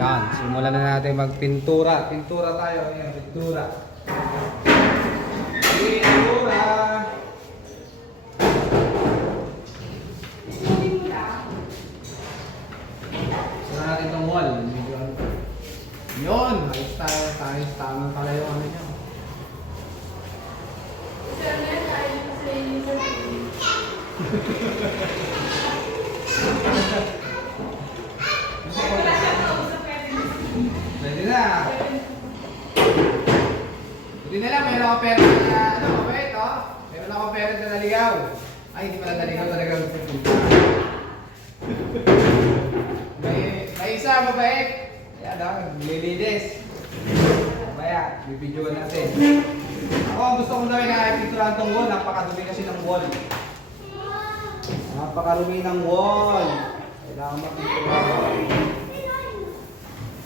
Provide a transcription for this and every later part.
Yan, simulan na natin magpintura. Pintura tayo. Ayan, pintura. Pintura. Sira natin itong wall. Yun! Ayos tayo. Ayos tamang pala yung ano niya. Pwede na. Buti na lang, mayroon akong parent na, ano, mabait, oh. Mayroon akong parent na naligaw. Ay, hindi pala naligaw talaga. May isa, mabait. Ayan, oh, nililinis. Mamaya, bibidyoan natin. Ako, ang gusto kong gawin na ay pinturahan tong wall. Napakadumi kasi ng wall. Napakarumi ng wall. Kailangan mapinturahan.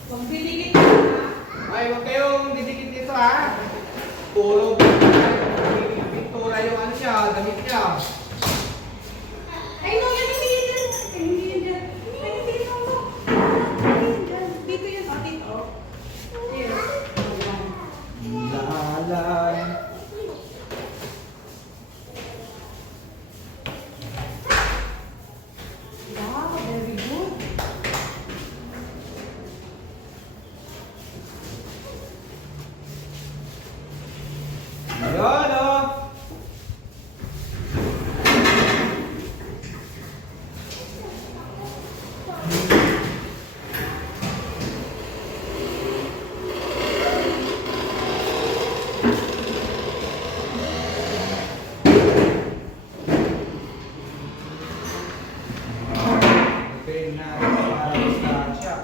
Huwag didikit na. Ay, huwag kayong didikit dito ha. Puro pintura yung ano siya, damit niya. Ay, no, yan hindi yan. Hindi yan dyan. Ay, hindi yan ako. Dito yan, oh, dito. Here. Lalay. Wow, very good. Ayan o. Okay na para sa siya.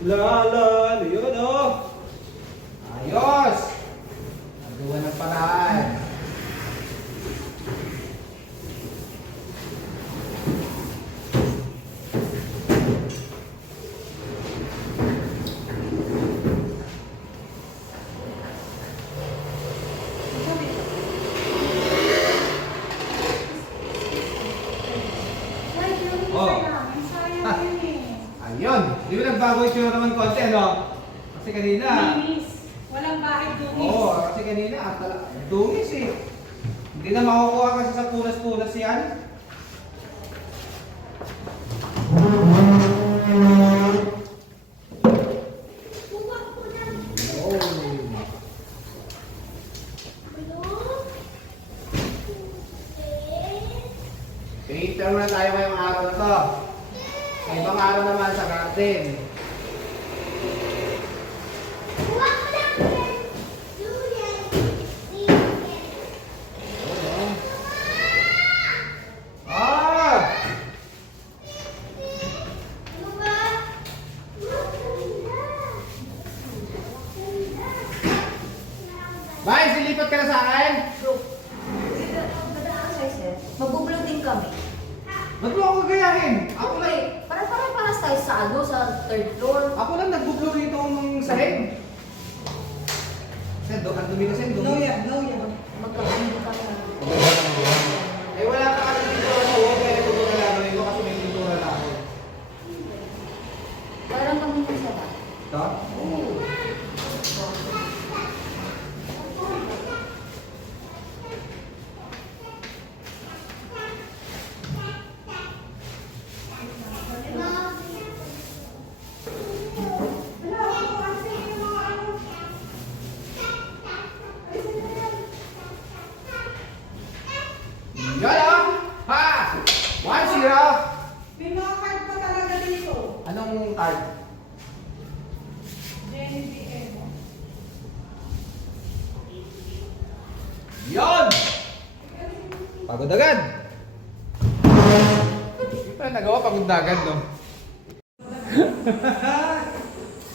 Lala, yun o. Ayos. Nagawa ng paraan. Oh. Ayun. Di ba nagbago yung tsura naman konti, ano? Kasi kanina. Linis. Walang bahid dungis. Oo, kasi kanina, dungis eh. Hindi na makukuha kasi sa punas-punas yan. Painter muna tayo ngayong araw na to. Sa ibang araw naman sa garden. Ah! Bay, silipat ka na sa akin? Magbubulong din kami. Ba't mo ako gagayahin? Ako lang, Okay, para-paras tayo sa sa third floor. ako lang nagbublo rito ng sahig. Kasi ang dumi kasi, ang dumi. No yan, no yan. Magkakaroon kami. Eh wala ka kasi pintura sa wall, kaya ito na gagawin ko kasi may pintura na ako. Parang kami ng sala. Ito? Oo. Yan ah! Ha! 1-0! May mga card pa talaga dito. Anong card? JNBM. Yon! Pagod agad! Hindi pa nagawa pagod na agad, no?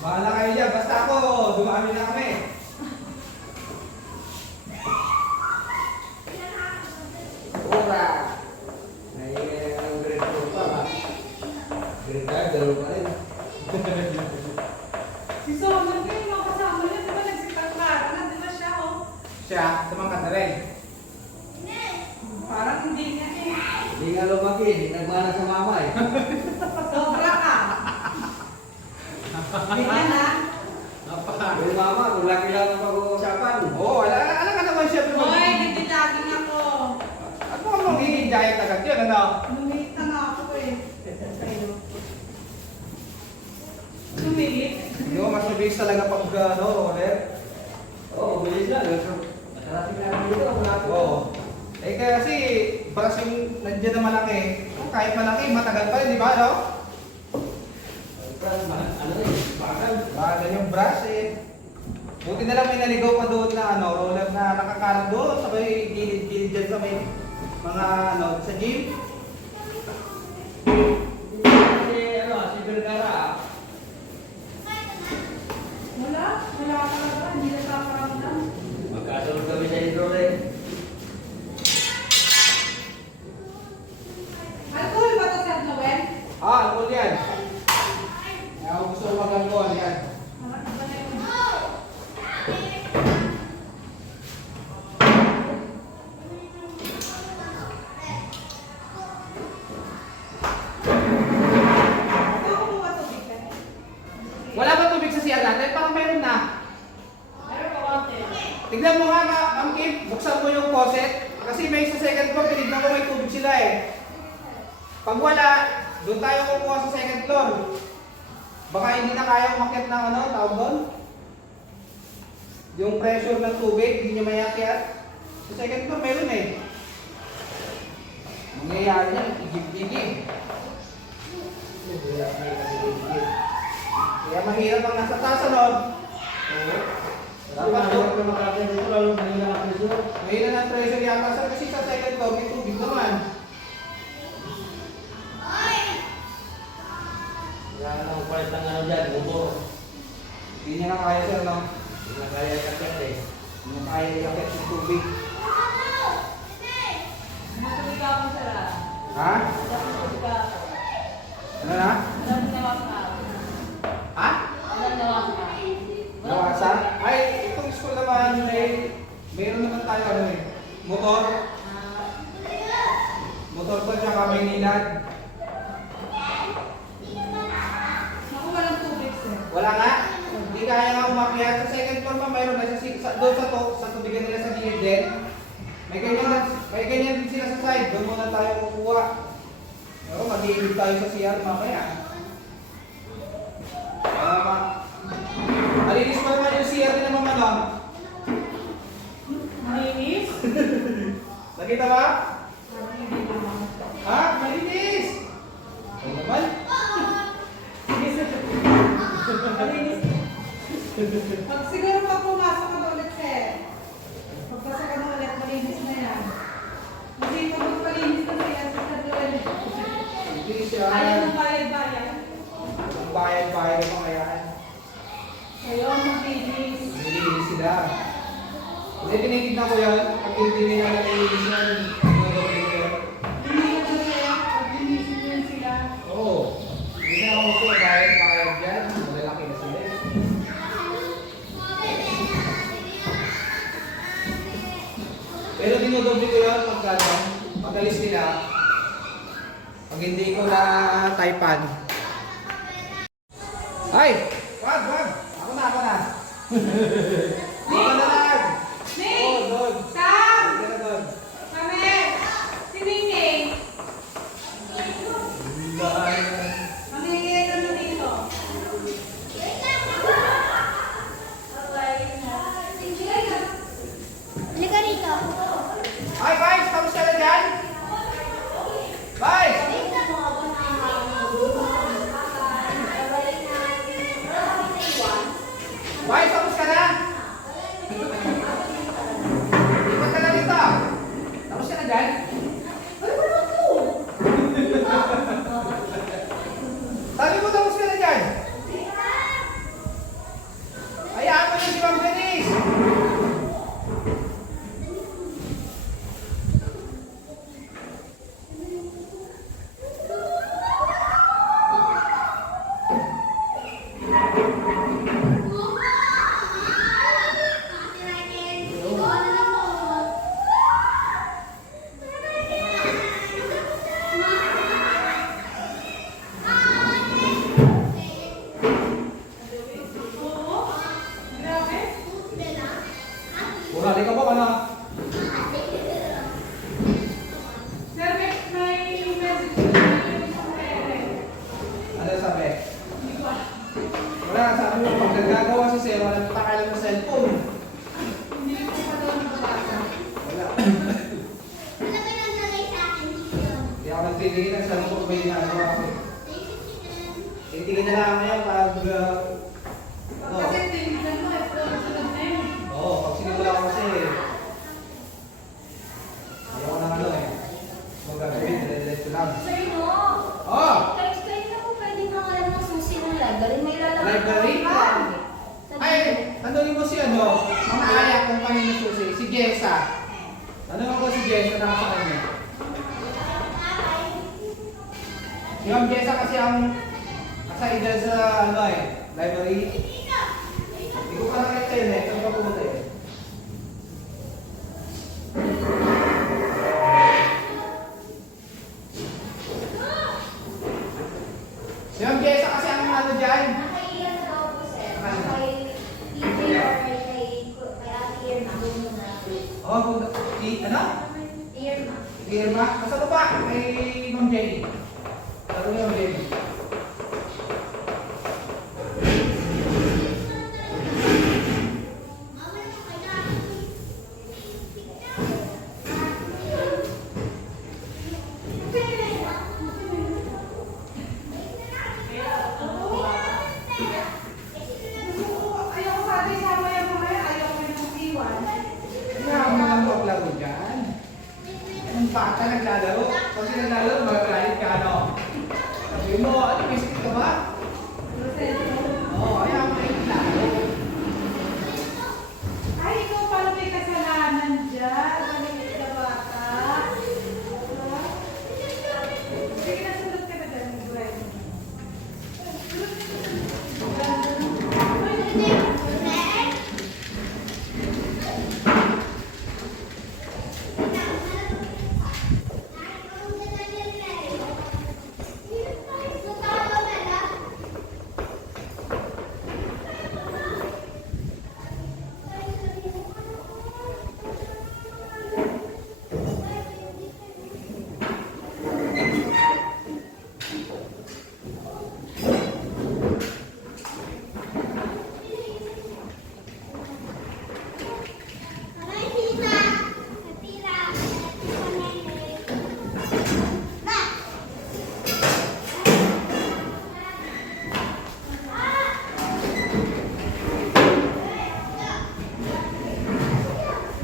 Bahala kayo dyan, basta ako, dumami na kami. Ura! Ang grade 4 pa ba? Grade 5, dalawa pa rin. Si Solomon ko yung mga kasama niya, di ba nagsikat-karan na, di ba siya, oh? Siya, tumangkat na rin. Parang hindi niya eh. Hindi Hindi nga lumaki, hindi nagmana sa mama eh. Sobra ka. Ganyan ha. Yung mama, kung laki lang ang pag-uusapan. Oo, alam ka naman siya. Hoy, nagtitaging ako. At mo ang magiging giant agad yun, ano? Lumiit na nga ako eh. Lumiit? Hindi mo, mas mabilis talaga pag ano, roller. Oo, bilis lang. Masarating lang dito. Oo. Eh kasi, baras yung nandiyan na malaki. Kahit malaki, matagal pa rin, di ba, no? Ano rin, bakal. Bagal yung brush eh. Buti na lang may naligaw pa doon na ano, roller na nakakalat doon sa may gilid-gilid dyan sa may mga ano, sa gym. Kasi ano, si Vergara, Wala. Wala ka talaga. Hindi na kakaramdam. magkasunod kami sa hidrolik. Alcohol ba ito, Sir Noel? Alcohol yan. Kaya ako gusto ko mag-alcohol yan. Ito kumuha tubig ka. Wala ba tubig sa CR natin? Parang meron na. Meron pa konti. Tignan mo nga, Ma'am Kim, buksan mo yung faucet. Kasi may sa second floor, tinignan ko may tubig sila eh. Pag wala, doon tayo kukuha sa second floor. Baka hindi na kaya umakyat ng ano, tawag doon. Yung pressure ng tubig, hindi niya mayakyat. Sa second floor, meron eh. Mangyayari yan, igib-igib. Kaya mahirap ang nasa taas, ano? Dapat huwag na makakita dito, lalo kanina ang presyo. Mahirap ng pressure yata sir, kasi sa second floor, may tubig naman. Kaya ang palit ng ano dyan, motor. Hindi niya na kaya sir, no? Hindi na kaya kakit eh. Hindi niya kaya iakyat yung tubig. Matubig ka ako, Sir. Ha? Matubig ka ako. Ano na? Alam nawa ka. Ha? Alam nawa ka. Nawasan? Ay, itong school naman, mayroon naman tayo ano eh. Motor. Motor pa siya kami nilad. Naku, walang tubig, Sir. Wala nga. Hindi kaya nga umakyat. Sa second floor pa mayroon na doon sa tubigan nila sa gilid din. May ganyan din sila sa side. Doon muna tayo kukuha. Pero mag-iigib tayo sa CR mamaya. Malinis pa naman yung CR din naman ano. Malinis? Nakita ba? Parang hindi naman. Ha? Malinis! Ano naman? Sige, Sir. Malinis. Siguro pag pumasok ka na ulit, Sir. Pagpasok ka na ulit, malinis na yan. Kasi pag magpalinis na siya, Sir Noel. Hindi siya. Ayaw ng bayad-bayad. Ang bayad-bayad pa kaya. Ayaw ng bilis. Nilinis sila. Kasi tinitignan ko yan. Pag hindi nila nalinis yan, nagawin ko yan. Hindi ka na kaya, pag linisin mo yun sila. Oo. Hindi na ako siya bayad-bayad dyan. Malalaki na sila. Pero dinodoble ko yan pag alis nila. Pag hindi ko na taipan. Ay! Wag! Ako na! Ako na lang! Nick! Oo, doon. Sam! Sige na doon. Kami! Si Ningning! Mamingin ka na dito. Halika rito. Ay, Vice! Tapos ka na dyan? Vice! Vice! Tapos ka na? Lipat ka na dito. Tapos ka na dyan? Sabi mo tapos ka na dyan? Hayaan mo na si Ma'am Denise. Hindi ako nagtitigil ng sarili ko may ginagawa ko. Titigil na lang ngayon pag ano. Kasi tingnan mo, ito ang sunod na yun. Oo, pag sinimula ko kasi ayaw ko ng ano eh. Huwag gagawin, dire-diretso lang. Sir, no? Oh! Kayo na po pwede mga alam ng susi ng library. May lalaki. Library? Ay, tanongin mo si ano, mamaya kung kanino susi, si Jessa. Tanongin ko si Jessa na sa kanya. Si Ma'am Jessa kasi ang nasa dyan sa ano eh, library. Hindi ko pa nakita yun eh, saan pa pumunta yun? Si Ma'am Jessa kasi ang ano dyan. Nakailan na daw po, sir. Nakailan? Kay Titi or kay Ate Irma. Doon muna. Oh, ano? Irma. Irma? Nasa pa? Kay Ma'am Jenny. Laro niya Ma'am Jenny. Ayaw ko sabi sama yung mga yan, ayaw ko yung iwan. Kaya ako mga maglaro dyan. Ang bata naglalaro. Kasi naglalaro, magagalit ka ano. Sabi mo, ano, may sakit ka ba? Oo, kaya ako naglalaro. Ay, ikaw pala may kasalanan dyan. Malimit ka bata. Sige na, sunod ka na dyan. Gwen.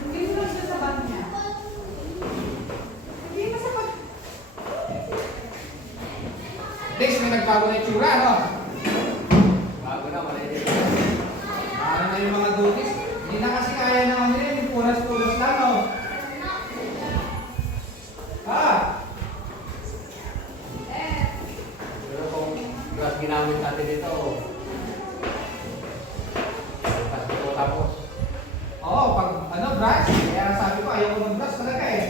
Hindi mo lang siya sa bag niya. Hindi mo sa bag. Next, may nagbago na itsura, no? Bago na, maliit. Ano na yung mga duties? Hindi na kasi kaya na ano yun, yung punas-punas lang, no? Ah! Pero kung grass ginamit natin dito, tapos. Oo, pag ano, brush, kaya sabi ko, ayaw ko mag-brush talaga eh.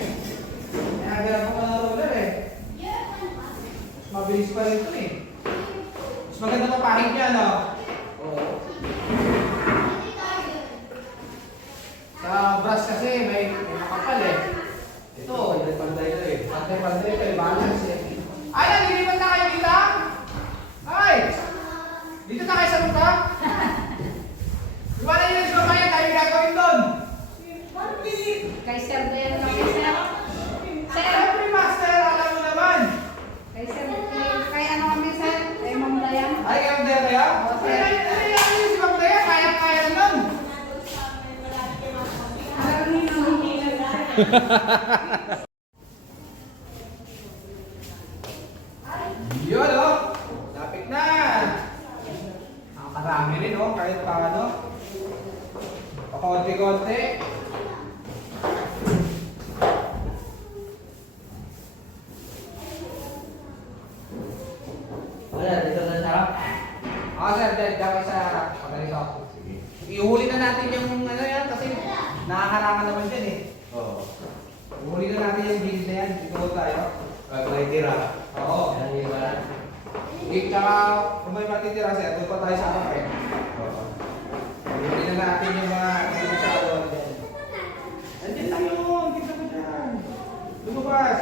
Kaya ganap ko pa ng roller eh. Mas mabilis pa rin ito eh. Mas maganda pa pahig niya, no? Oo. Sa brush kasi may makapal eh. Ito, Panday na eh. pantay-pantay pa eh, balance eh. Ay, nalilipat na kayo dito? Ay! Dito na kayo sa lupa? Iwala nyo yung mamaya, tayo yung gagawin doon. Kay Sir Dayan lang kay Sir. Sir, Siyempre, master, alam mo naman. kay Sir, kay ano kami Sir? Kay Ma'am Dayan. Ay, kayo Dea kaya? Oo, sir. Ay, si Ma'am Dea, kaya-kaya nun. Alam niyo nang hindi na Yun, oh. Lapit na. Ang karami rin, oh. Kahit pa ano. Pakonti-konti. Wala, dito sa sarap. Sir, dahil kayo sa harap. Pagalis ako. Sige. Ihuli na natin yung ano yan kasi nakaharangan naman dyan eh. Oo. Ihuli na natin yung gilid na yan. Ikaw tayo. Pag may tira. Oo. Yan yung wala. Tsaka kung may matitira sir, doon pa tayo sa kape. Oo. Ihuli na natin yung mga masyado dyan. Nandiyan lang yun. Tignan mo dyan. Lumabas.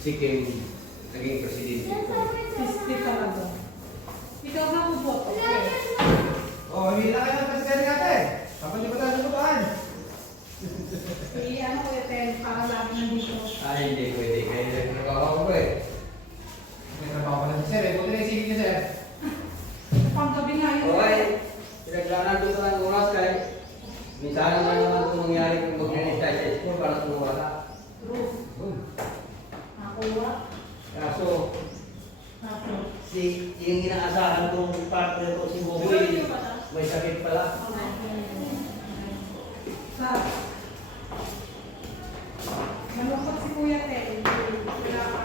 si Kim naging presidente. Sisti talaga. Ikaw na mo boto. Oh, hindi na kayo ng presidente natin. Kapag di ba tayo nabutuhan? Ano ko yung para lagi nandito. Ay, hindi pwede. Kaya nagkakawa ko eh. May trabaho pa lang si sir eh. Buti na isipin niyo sir. Panggabi nga yun. Okay. Pinaglanan ko sa ng oras kay minsan naman naman itong mangyari kung mag-release tayo sa school para tumuha ka. Nakuha. Kaso, Naku. yung inaasahan kong partner ko si Boboy, may sakit pala. Sa malungkot si Kuya Tel. Wala ka.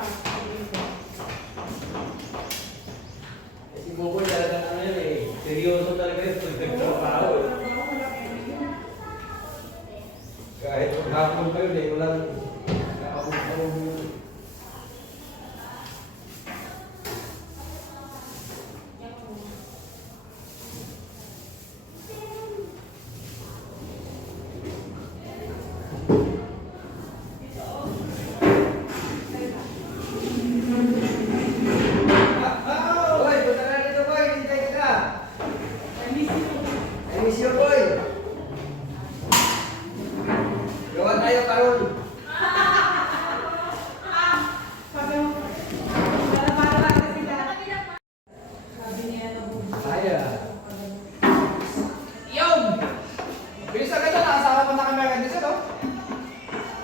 Si Boboy talaga ano yun eh, seryoso talaga yun, pagkakapao eh. Kahit hapon pa yun eh, walang nakapagpapao yun. Boy, punta ka dito boy, hintay ka. I miss you boy. Gawa tayo karon. Sabi mo, para natin sila. Sabi niya na Saya. Yun! Bilis agad na, nakasama pa na kami agad dito, no?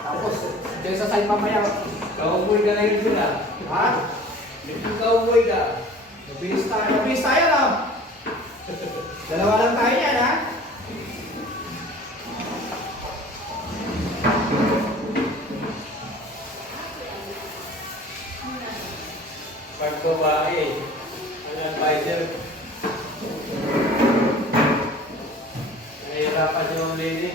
Tapos, dyan sa side mamaya. Cowboy ka na yun sila. Ha? Naging cowboy ka. Mabilis tayo, no? Dalawa lang tayo yan, ha? Pag babae, ang advisor. Nahihirapan yung lady.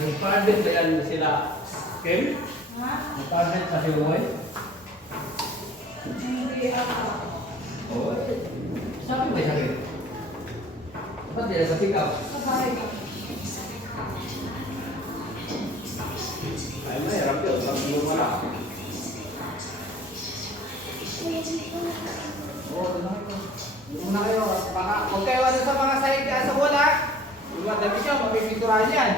Nag-pardon ba yan sila? Kim? Ha? Nag-pardon sa si Boy? Hindi ako. Oo. Sabi may sakit. Ba't di na sa pick up? Sa bahay ka. Ay, mahirap yun. Sabi mo wala. Oo, doon na kayo. Doon na kayo. Baka, huwag kayo ano sa mga side dyan sa wala. Yung mga dami siya, mapipinturahan yan.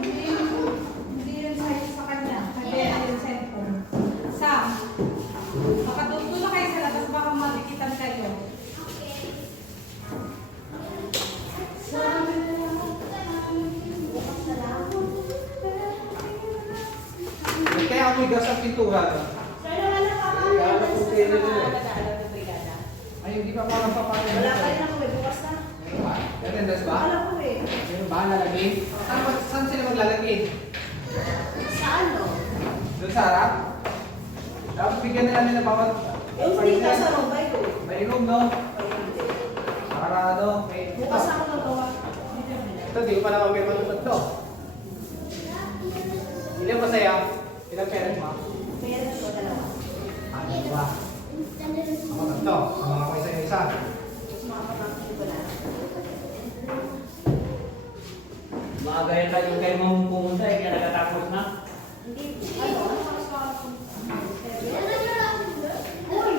Hindi yun sa kanya. Hindi yung cellphone. Sam, baka doon na kayo sa labas, baka matikitan kayo. Kaya amoy gas ang pintura. No? Ay, hindi pa parang papatay. Wala pa rin ako eh, bukas na. Meron ba? Attendance ba? Wala ko eh. Meron ba? Lalagay? Saan sila maglalagay? Sa ano? Doon sa harap? Dapat bigyan na namin ng bawat... Yung dito sa Rombay ko. May room, no? Ay, hindi. Para ano? May... Bukas ako nagawa. Ito, di ko pa naman may matutod to. Ilan masaya? Ilang parents mo? Meron ko dalawa. Ano ba? Ako tatlo. Ang mga ko isa-isa. Tapos mga kapatid ko na. Maaga yan tayo kayo mong pumunta eh, kaya nagatapos na. Hindi. Ano? Ano ka mas makakapun? Uy!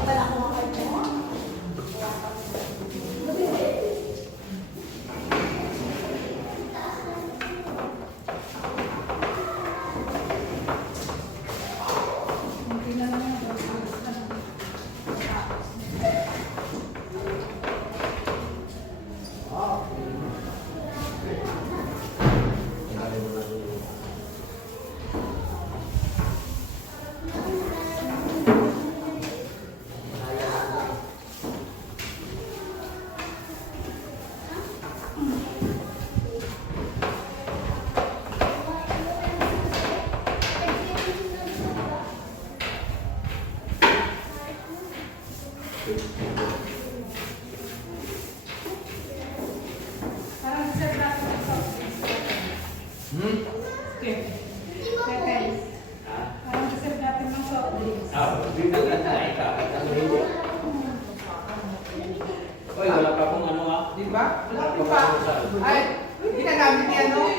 Wala ko makakapun mo? Hindi na lang yung Oy, wala pa akong ano ah. Di ba? Malapit pa. Ay, ginagamit niya, no?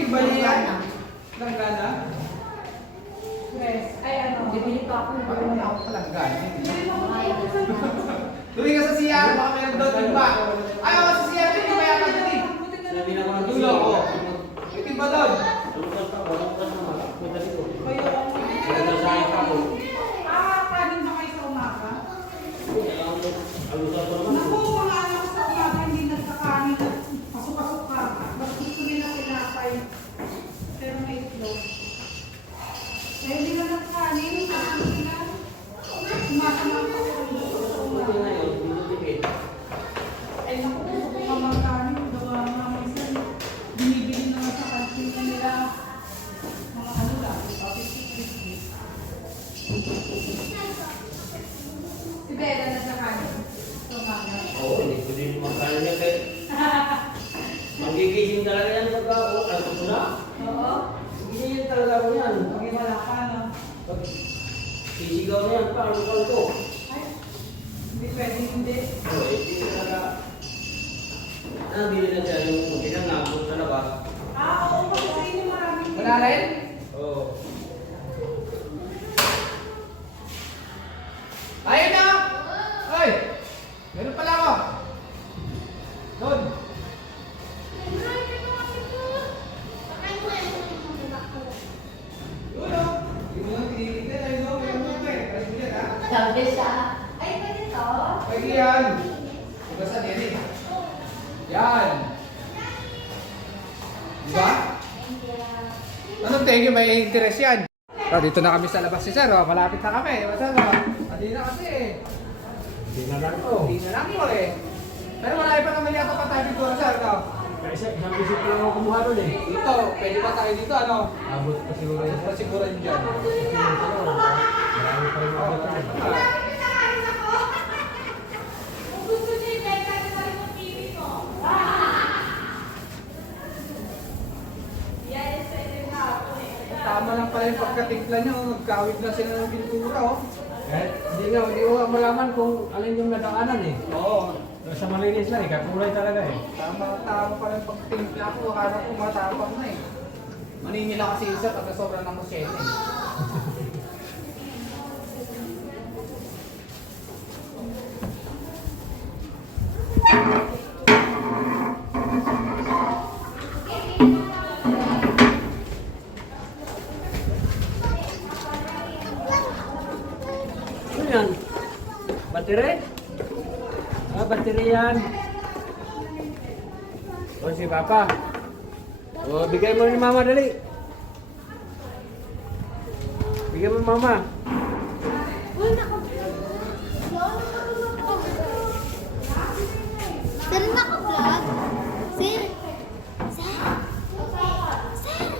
Iba niya yan. Langgana. Stress. Ay, ano? Bibili pa ako. Bakit wala ako palanggana? Hindi mo ako Tuwi ka sa CR, baka meron doon, di ba? Ay, ako sa CR, hindi ba yata doon eh? Sabi na ko ng Dulo ko. May timba doon. Kanin ba kayo sa umaga? Naku, mga anak ko sa umaga hindi nagkakanin at pasok-pasok ka. Mas gusto nila tinapay. Pero may itlog. Eh, hindi na nagkakanin. Kasi sila, sumasama pa ko rin sa umaga. Ay, naku, gusto ko nga magkanin. Gawa nga minsan, binibili naman sa kantin nila. Mga ano lang, 50-50. Si Bella nagkakanin. Sa umaga. Oo, hindi ko din makakain niya kaya. Magigising talaga yan pagka ano ko na. Oo. Gigising talaga ako yan. Pag wala ka, no? Pag sisigaw na yan, paano ko? Ay, hindi pwede, hindi. Oo, hindi talaga. Nabili na siya yung pinanabot sa labas. Oo, kasi sa inyo maraming... Wala rin? Oo. Ayun na! Ay! Meron pala ako. Doon. Doon o. Hindi mo lang tinitignan. Ayun o. Meron mo ito eh. Ayun mo yan ha. Sabi siya. Ay, pwede to? Pwede yan. Ugasan yan eh. Yan. Diba? Thank you. Anong thank you? May interest yan. So, dito na kami sa labas si Sir. Oh. Malapit na kami. Sir, hindi na kasi eh. Hindi na lang ko. Hindi na lang po eh. Pero marami pa naman yata pa tayo dito, Sir. No? Kasi isang visit lang ako kumuha doon eh. Dito, pwede ba tayo dito? Ano? Abot pa siguro Pwede yun. pa siguro yun dyan. Marami pa rin ako doon. Tama lang pala yung pagkatimpla niya. Oh. Nagkawit na sila ng pintura. Oh. Hindi ko malaman kung alin yung nadaanan eh. Oo. Sa malinis lang eh, kakulay talaga eh. Tama pala yung pagtimpla ko. Akala ko matapang na eh. Maninila kasi isa pagka sobrang ng musyete eh. Ano yan? Battery? Battery yan. O si Papa. O, bigay mo ni Mama dali. Bigay mo Mama. Sir, naka-vlog? Sir? Sir? Sir?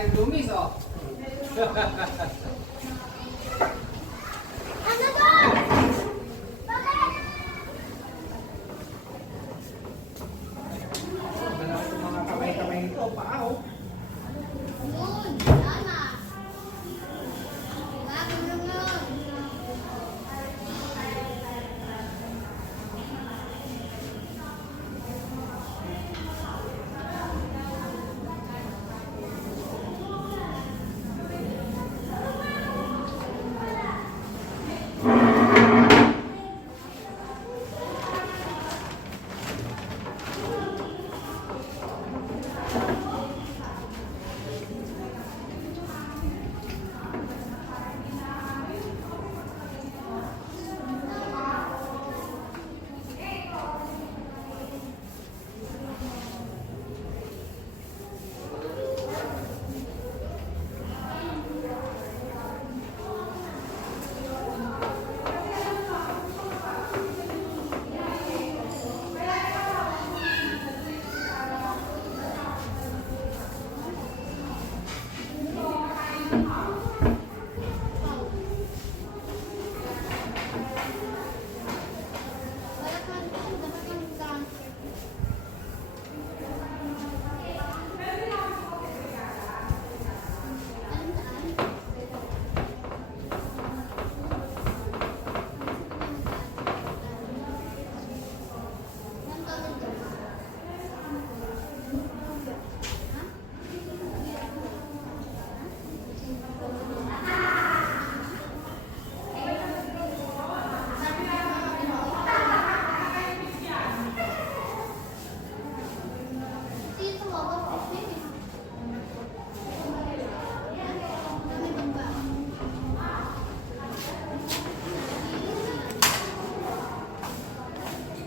nangyaring dumis, oh. Ano ba? Bakit? Mga kamay-kamay ito, paa, oh. Yun, tama. Bago lang yun.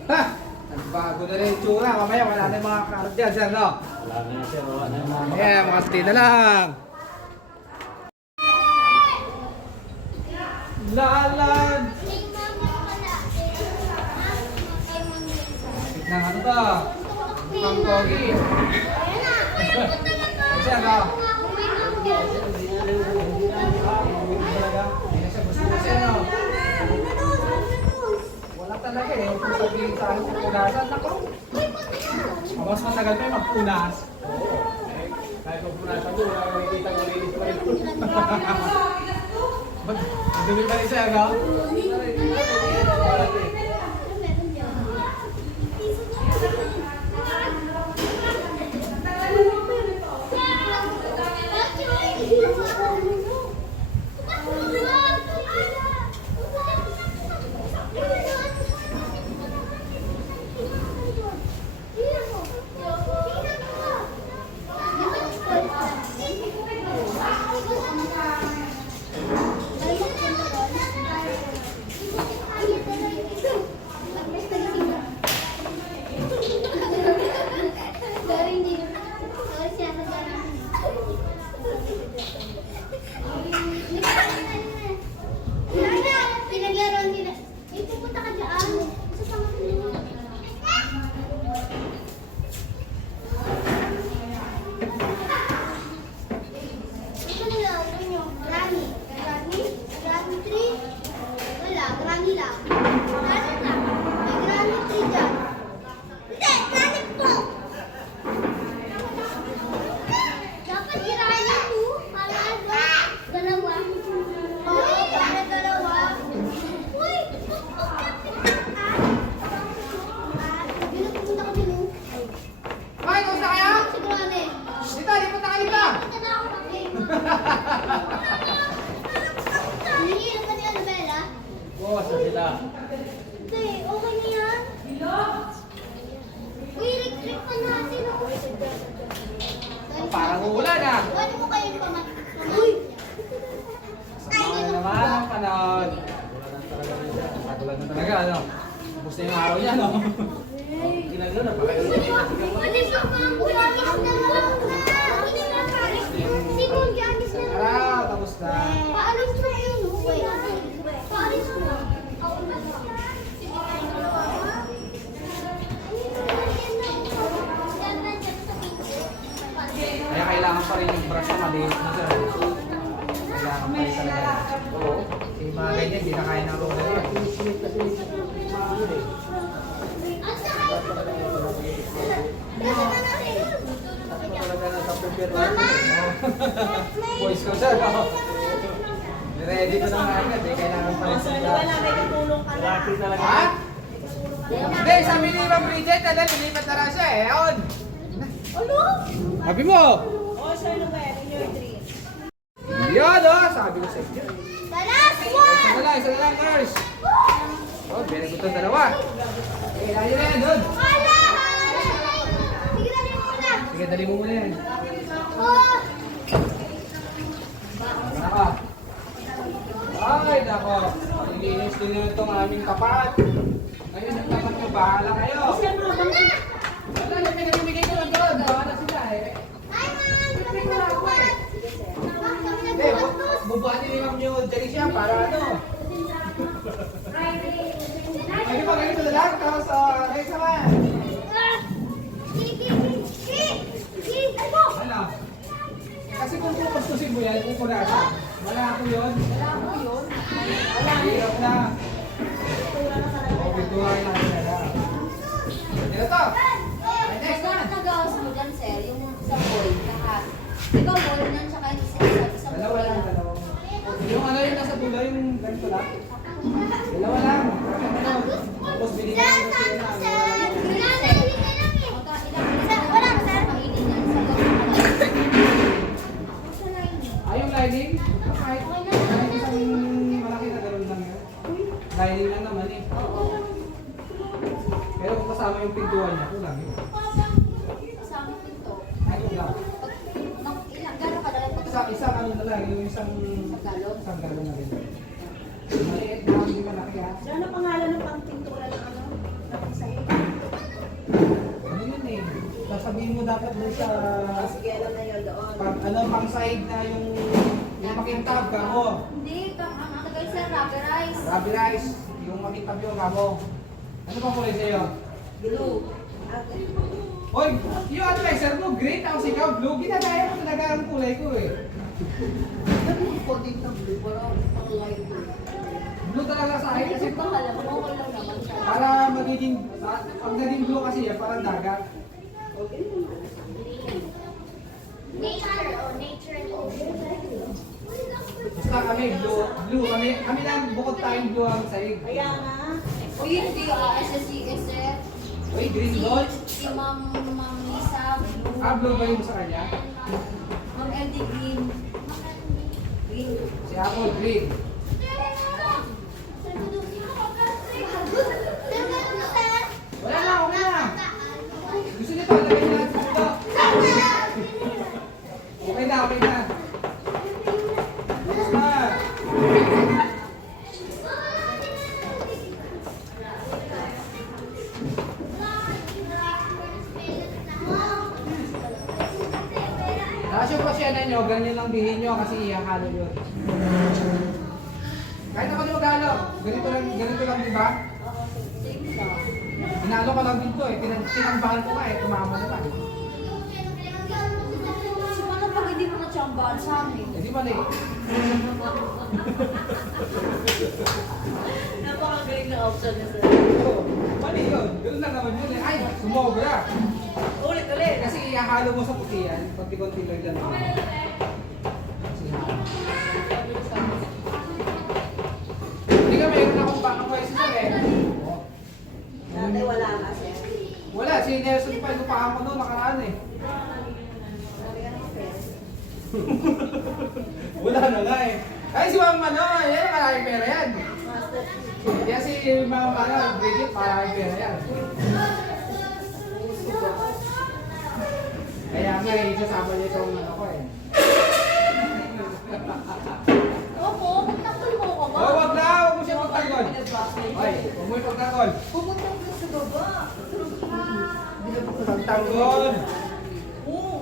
Ha! Nagbago na rin yung tsura. Mamaya wala na yung mga karot dyan, sir, no? Wala na yan, sir. Wala na yung mga Yeah, mga stay na lang. Lalan! Na ano to? Pang pogi. Sir, no? Hindi na siya gusto na siya, no? Wala talaga eh. Kung sabihin sa akin pupunasan, ako. Mas matagal pa yung magpunas. Kahit magpunasan ko, wala ko nakikita ko linis pa rin. Ba't? Madumi pa rin siya, no? Pinaglaruan nila. Pupunta ka dyan. Sa pangalan. Ito nila, ano nyo? Granny. Granny? Granny 3? Wala, granny lang. Granny lang. May granny 3 dyan. Hindi, granny 4. Dapat granny 2 para ano? Dalawa. Oo, para dalawa. Uy! Binupunta ko din. Ay, kumusta kayo? Si Granny. Dito, lipunta ka dito! Punta na ako kami. Hihirap ka ni Annabella? Oo, sa sila. Hindi, okay na yan. Uy, electric pa natin. Parang uulan, ah. Ano mo kayo pamat? Uy! Sama na naman ang panahon. Tagulan na talaga, ano? Tapos na yung araw niya, no? Ginagawa na, napakainit. Pwede pa mga kulamis na lang. Si Kung Janis na lang. Araw, tapos na. Paalis na yun. Paalis na. Kaya kailangan pa rin yung braso maliit na sir. Kailangan pa rin talaga. Oo. Kasi mga ganyan, hindi na kaya ng roller yan. Boys ko sir. Ready ko na nga agad eh. Kailangan pa rin So, sila. wala, may katulong ka na. Ha? Hindi, sabi ni Ma'am Bridget, lilipat na rin siya eh. Ayun. Ano? Sabi mo. Oh, sir, ano ba yan? In your dreams. Yan oh, sabi ko sa inyo. The last one! Isa na lang, girls. Oh, very good ang dalawa. Okay, lagi na yan, doon. Hala! Sige na rin muna. Sige, dali mo muna yan. Oh! Naka. Ay, nako. Nilinis din nyo itong aming kapat. Ngayon, ang kapat nyo, bahala kayo. Wala, yung pinag-ibigay ko lang doon. Bahala sila eh. Ay, ma'am! Kami magbubuhat! Ma'am, kami Hindi, nagbubuhat! bubuhatin ni Ma'am yung Jalicia para ano. Ay, di ba ganito na lang? Tapos, next naman. Ano? Kasi kung pupustusin mo yan, pupunasan. Wala ako yun. Hirap na. O, bituhan na nila. Dito to. Ay, next one. Nagawas mo dyan, sir, yung sa boy, lahat. Ikaw, boy, nan, tsaka yung isa Dalawa lang, dalawa. Yung ano yung nasa dulo, yung ganito lang. Dalawa lang. Tapos binigyan ko sila na. Ay, yung lining? Kahit isang malaki na gano'n lang yan. Lining lang naman eh. Pero kung kasama yung pintuan niya, kulang yun. Ay, kulang. Isang ano na lang, yung isang galon na rin. Maliit na, hindi malaki ha. Sir, ano pangalan ng pangpintura ng ano? Ng sa'yo? Ano yun eh? Sasabihin mo dapat doon sa Sige, alam na yun doon. pang side na yung makintab ka mo. Hindi, ang tagal, sir, rubber rice. Rabi rice, yung makintab yung kamo. Ano bang kulay sa'yo? Blue. Hoy, yung advisor mo, green, tapos ikaw blue. Ginagaya mo talaga ang kulay ko eh. Koding ng blue, pero ang light blue. Blue talaga sa akin kasi Kasi kung alam mo, okay lang naman siya. para magiging, pag naging blue kasi yan, parang dagat. Nature, nature and ocean. Basta kami, blue kami lang bukod tayong blue ang sahig. Kaya nga. O yun, hindi, SSCS, sir. Uy, green doon. Si Ma'am Lisa, blue. Blue ba yung sa kanya? Ma'am LD, green. Green. Si Apple, green. Wala na, okay na. Gusto niyo to, lagay niyo lahat sa ito. Okay na, okay na. Gusto na. Tapos yung pasyanan nyo, ganyan lang bihin nyo kasi ihahalo yun. Kahit ako na maghalo, ganito lang di ba? Same lang. Hinalo ka lang din to eh, tinambahan ko nga eh, tumama naman. So, paano pag hindi mo na-chambahan sa amin? Eh di ba eh? Napakagaling na option niya, sir. Oo, mali yun. Yun lang naman yun eh. Ay, sumobra. Ulit, ulit. Kasi ihahalo mo sa puti yan, konti-konti lang yan. Kasi hindi ka mayroon akong backup voice sir eh. Dati wala ka, sir. Wala, si Nelson pa yung pa ako noon nakaraan eh. Wala na nga eh. Ay, si Ma'am Mano, yan, maraming pera yan. Master. Yan si Ma'am Mano, Bridget, maraming pera yan. Kaya nga eh, sasama niya itong ano ko eh. Opo, magtakol mo ko ba? Oh, wag na, huwag mo siya magtanggol. Ay, huwag mo yung pagtanggol. Pupunta ko sa baba. Pagtanggol. Oo.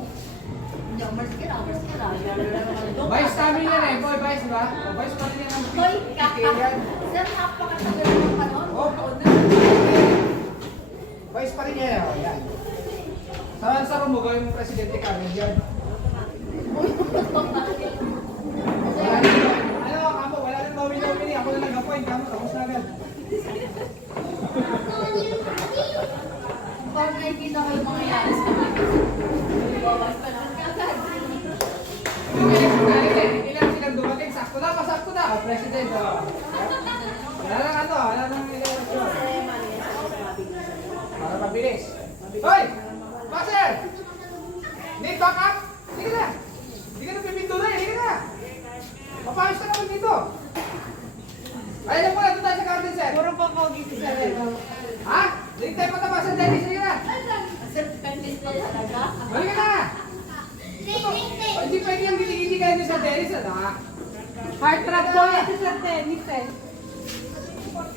Hindi ako marsikira. Vice namin yan eh, boy, vice ba? O, vice pa rin yan ang Hoy, yan. sir, napakatagal ng panahon. Oh, Taon na. vice pa rin yan. O, yan. Sa room mo, gawin mo presidente kami dyan. makikita ko yung mga yaris na may bawas pa lang agad. Ilan silang dumating? Sakto na, pasakto na. Oh, President, oh. Wala lang ano, wala lang election. Para mabilis. Hoy! Master! Need backup? Sige na. Hindi ka na pipinto na eh. Sige na. Mapayos na naman dito. Ayun na pala, doon tayo sa garden set. Puro pa pogi si Sir. Ha? Hindi tayo matapasan, Dennis. Sige na. Sir, pendis na talaga. Balik ka na. Oh, hindi pwede yung giti-giti kayo doon sa Dennis, ano ha? Heart trap po yan si Sir Dennis eh.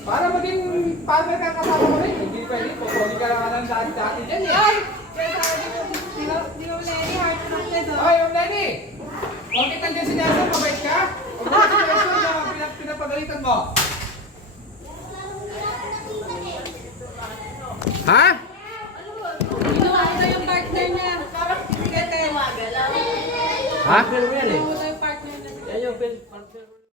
Para maging farmer ka kasama mo rin. Hindi pwede. Pupunin ka lang sa dati dyan eh. Ay! Di mo Lenny, heart trap eh no? Hoy, Om Lenny! Bakit nandiyan si Nelson? Mabait ka? Huwag mo si Nelson na pinapagalitan mo. Ha? Ginawa ko na yung partner niya. Parang Galaw. Ha? Pero yan eh.